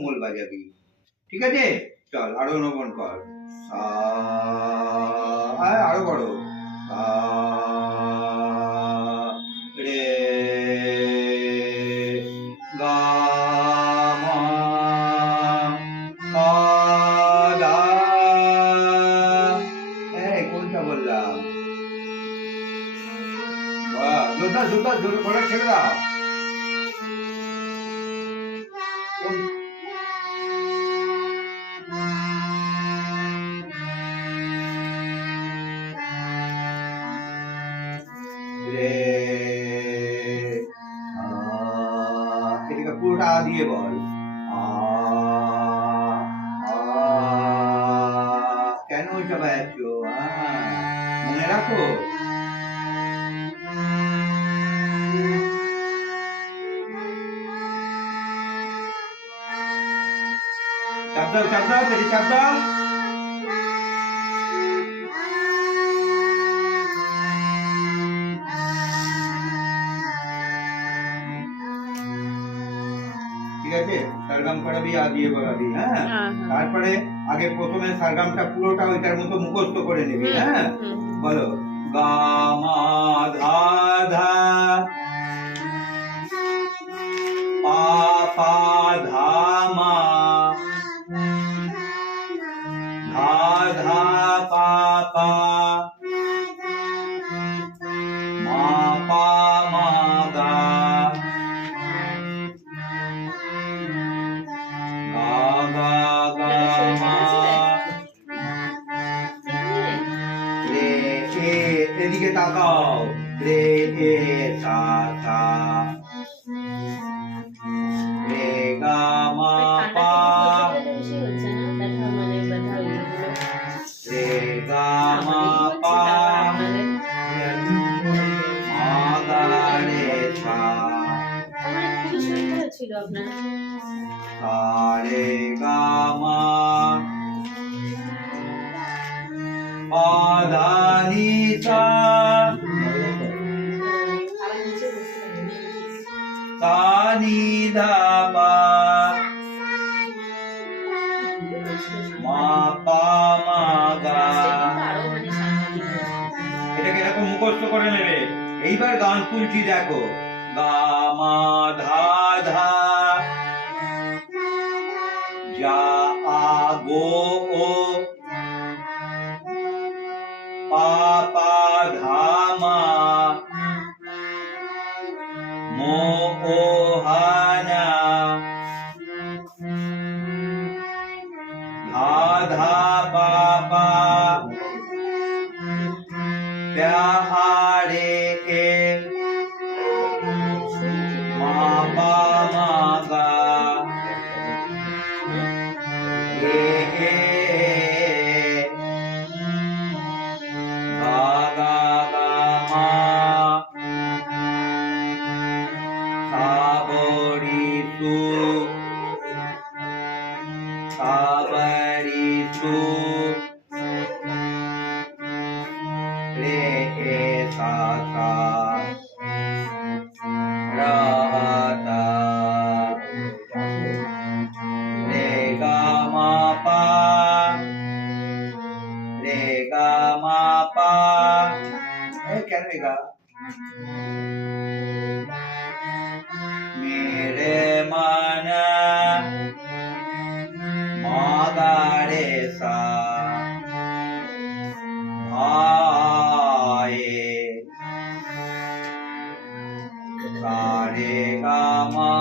কোমল বাজাবি, ঠিক আছে? চল আরো নবন কর, সা, আরো বড়, সা রে গা মা পা ধা। এই কোনটা বললাম? বাহ, জোরদার জোরদার জোর করে ছেড়ে দাও। এটাকে পুরোটা আ দিয়ে বল, আ আ। কেন ওইটা বাজাচ্ছ? মনে রাখো। চাপ দাও চাপ দাও, পেটে চাপ দাও। ঠিক আছে, সারগাম করাবি, আ দিয়ে বলাবি, হ্যাঁ? তারপরে আগে প্রথমে সারগামটা পুরোটা ওইটার মতো মুখস্থ করে নিবি, হ্যাঁ? বলো, গা মা ধা ধা, পা পা ধা মা, ধা ধা পা পা, মা পা মা গা, গা গা গা মা, রে এ, এদিকে তাকাও, রে এ সা সা, রে গা মা পা, রে গা মা পা, মা গা রে সা, সা রে গা মা, পা ধা নি সা, সা নি ধা পা, মা পা মা গা। এটাকে এরকম মুখস্থ করে নেবে। এইবার গান তুলছি, দেখো, গা মা ধা ধা, যা আ গো ও, পা পা ধা মা, মো ও হা না, ধা ধা পা পা, প্যা আ রে এ, মা পা মা গা, এ এ গা গা গা মা, সা বড়ি সু, সা বড়ি সু, রে এ সা সা, রা তা, রে গা মা পা, রে গা মা পা, কেন গা, মেরে মানা, মা গা রে সা, আয়ে, সা রে গা মা,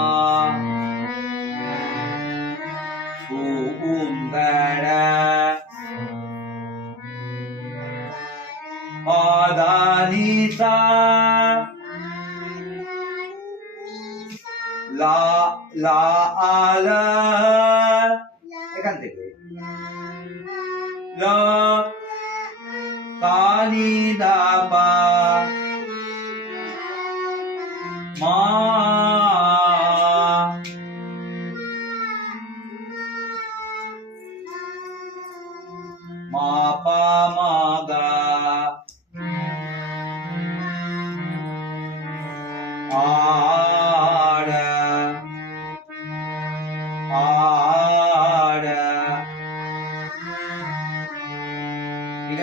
সুন্দরা, পা ধা নি সা, লা লা আলা, এখান থেকে লা, সা নি ধা পা, মা, মা পা মা গা, আ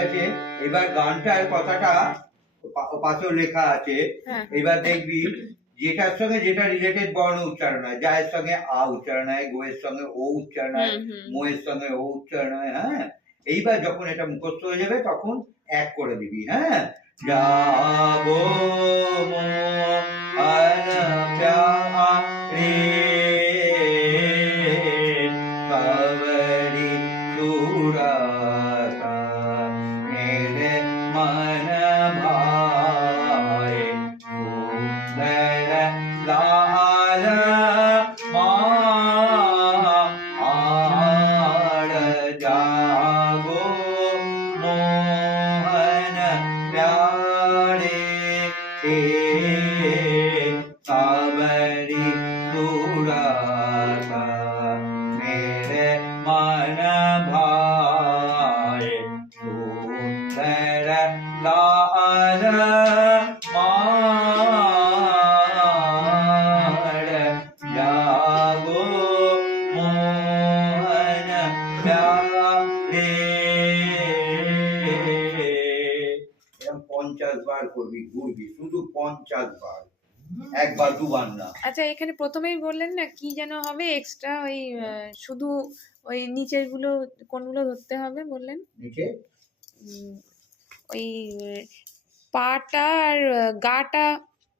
আছে, এবার গানটার কথাটা পাশেও লেখা আছে। এবার দেখবি যেটার সঙ্গে যেটা রিলেটেড বর্ণ উচ্চারণ হয়, যায়ের সঙ্গে আ উচ্চারণ হয়, গোয়ের সঙ্গে ও উচ্চারণ হয়, মোয়ের সঙ্গে ও উচ্চারণ হয়। হ্যাঁ, এইবার যখন এটা মুখস্থ হয়ে যাবে তখন এক করে দিবি। হ্যাঁ, যাবো মোহন প্যারে কাবড়ি সুরাতা মেরে মন ভাए सुंदर लाल आड़ जागो मोहन प्यारे काबरी सुराता मेरे मन भाए सुंदर लाल माड़ जागो मोहन प्यारे। এরকম 50 বার করবি, ঘুরবি, শুধু 50 বার, একবার দুবার না। আচ্ছা, এখানে প্রথমেই বললেন না কি যেন হবে এক্সট্রা, ওই শুধু ওই নিচের গুলো কোনগুলো ধরতে হবে বললেন? নিচে ওই পাটা আর গাটা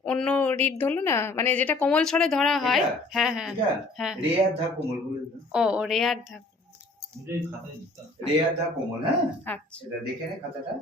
অন্য রিড ধরলো না, মানে যেটা কোমল স্বরে ধরা হয়। হ্যাঁ হ্যাঁ হ্যাঁ, রে আর ধা কোমল বলে দাও। ও রে আর ধা, রে আর ধা কোমল। হ্যাঁ, আচ্ছা এটা দেখে নে খাতাটা।